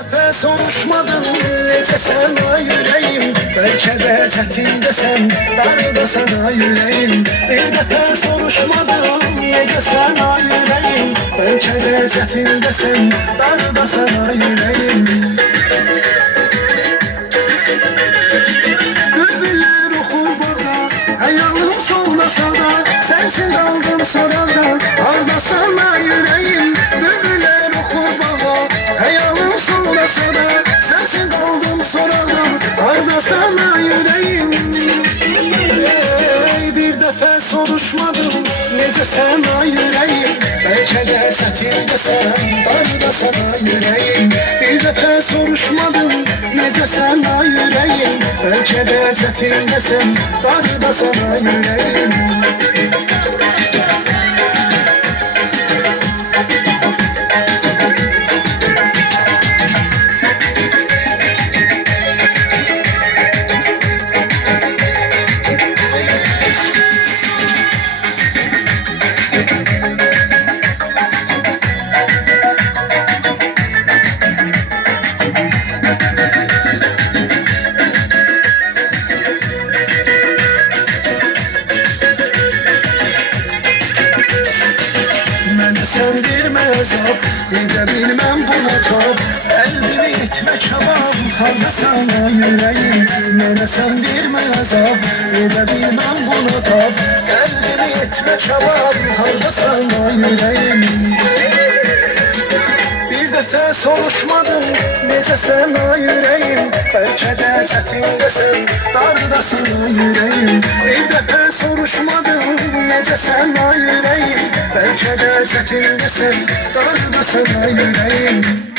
Dəfə soruşmadın necə sən ay ürəyim, bəlkə də çətindəsən, darda sana ürəyim. Bir dəfə soruşmadın necə sən ay ürəyim, bəlkə də çətindəsən, darda sana ürəyim. Bülbüllər oxur burada, həyalım solda sağda, sənsin qaldım soranda, harda sana ürəyim. Bülbüllər oxur burada, həyalım solda sağda, sənsin qaldım soranda, harda sana ürəyim. Bir dəfə soruşmadım necə sən ay ürəyim, bəlkə də çətindəsən, darda sana ürəyim. Bir dəfə soruşmadım necə sən ay ürəyim, bəlkə də çətindəsən, darda sana ürəyim. Sen verme azap, edə bilməm buna tab. Qəlbimi etmə kabab, harda sana yüreğim. Mənə sən vermə azap, edə bilməm buna tab. Qəlbimi etmə kabab, harda sana yüreğim. Bir dəfə soruşmadım necə sən ay ürəyim, bəlkə də çətindəsən, darda sana ürəyim. Bir dəfə soruşmadım necə sən ay ürəyim, bəlkə də çətindəsən, darda sana ürəyim.